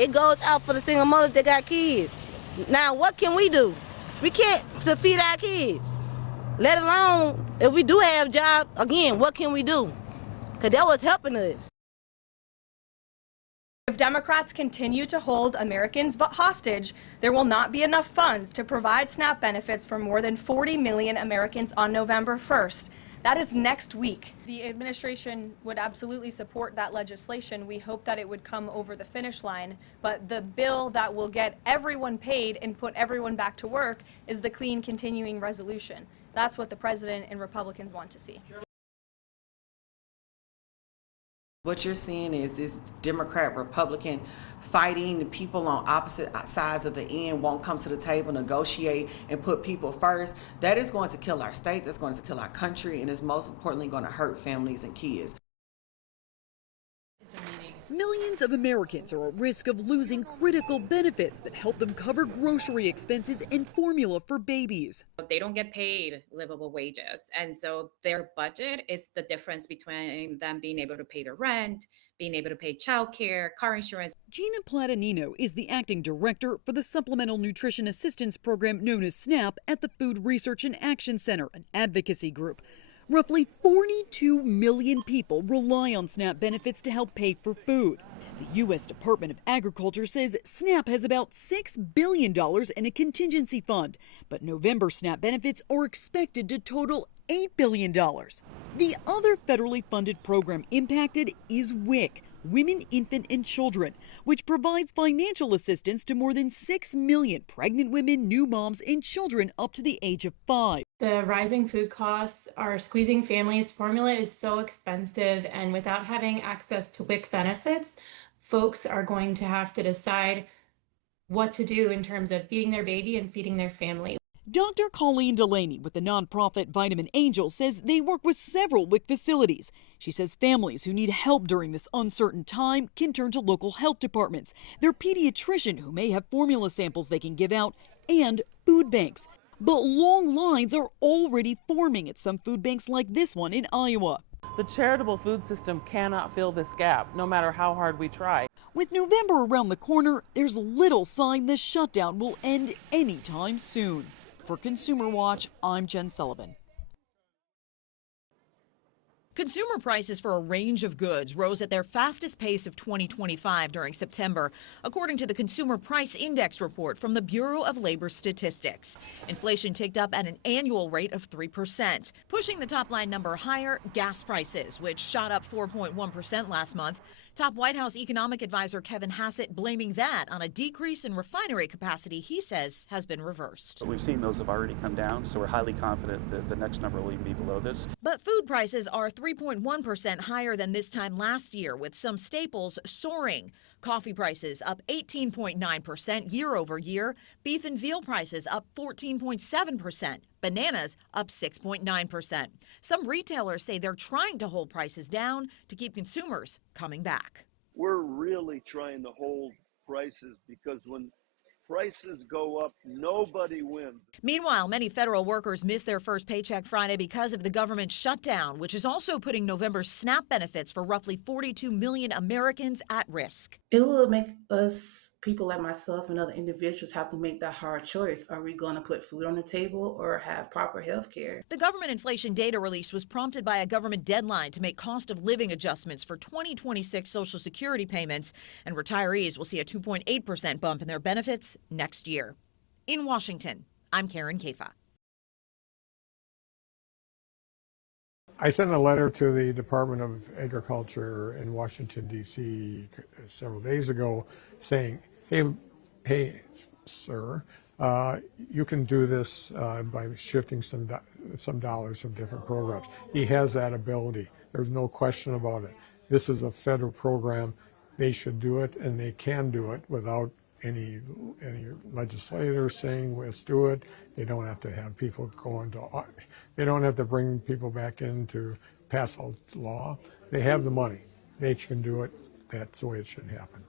It goes out for the single mothers that got kids. Now, what can we do? We can't feed our kids, let alone if we do have jobs. Again, what can we do? Because that was helping us. If Democrats continue to hold Americans hostage, there will not be enough funds to provide SNAP benefits for more than 40 million Americans on November 1st. That is next week. The administration would absolutely support that legislation. We hope that it would come over the finish line. But the bill that will get everyone paid and put everyone back to work is the clean continuing resolution. That's what the president and Republicans want to see. What you're seeing is this Democrat, Republican fighting. The people on opposite sides of the end won't come to the table, negotiate, and put people first. That is going to kill our state, that's going to kill our country, and is most importantly going to hurt families and kids. Millions of Americans are at risk of losing critical benefits that help them cover grocery expenses and formula for babies. They don't get paid livable wages, and so their budget is the difference between them being able to pay their rent, being able to pay childcare, car insurance. Gina Platanino is the acting director for the Supplemental Nutrition Assistance Program known as SNAP at the Food Research and Action Center, an advocacy group. Roughly 42 million people rely on SNAP benefits to help pay for food. The U.S. Department of Agriculture says SNAP has about $6 billion in a contingency fund, but November SNAP benefits are expected to total $8 billion. The other federally funded program impacted is WIC, Women, Infant, and Children, which provides financial assistance to more than 6 million pregnant women, new moms, and children up to the age of 5. The rising food costs are squeezing families. Formula is so expensive, and without having access to WIC benefits, folks are going to have to decide what to do in terms of feeding their baby and feeding their family. Dr. Colleen Delaney with the nonprofit Vitamin Angel says they work with several WIC facilities. She says families who need help during this uncertain time can turn to local health departments, their pediatrician who may have formula samples they can give out, and food banks. But long lines are already forming at some food banks like this one in Iowa. The charitable food system cannot fill this gap, no matter how hard we try. With November around the corner, there's little sign this shutdown will end anytime soon. For Consumer Watch, I'm Jen Sullivan. Consumer prices for a range of goods rose at their fastest pace of 2025 during September, according to the Consumer Price Index report from the Bureau of Labor Statistics. Inflation ticked up at an annual rate of 3%. Pushing the top line number higher, gas prices, which shot up 4.1% last month. Top White House economic advisor Kevin Hassett blaming that on a decrease in refinery capacity he says has been reversed. We've seen those have already come down, so we're highly confident that the next number will even be below this. But food prices are 3.1% higher than this time last year, with some staples soaring. Coffee prices up 18.9% year over year. Beef and veal prices up 14.7%. Bananas up 6.9%. Some retailers say they're trying to hold prices down to keep consumers coming back. We're really trying to hold prices because when prices go up, nobody wins. Meanwhile, many federal workers missed their first paycheck Friday because of the government shutdown, which is also putting November's SNAP benefits for roughly 42 million Americans at risk. It will make us, people like myself and other individuals, have to make that hard choice. Are we going to put food on the table or have proper health care? The government inflation data release was prompted by a government deadline to make cost of living adjustments for 2026 Social Security payments, and retirees will see a 2.8% bump in their benefits next year. In Washington, I'm Karen Kafa. I sent a letter to the Department of Agriculture in Washington, D.C. several days ago saying, hey, sir, you can do this by shifting some dollars from different programs. He has that ability. There's no question about it. This is a federal program. They should do it, and they can do it without any legislators saying let's do it. They don't have to have people they don't have to bring people back in to pass a law. They have the money. They can do it. That's the way it should happen.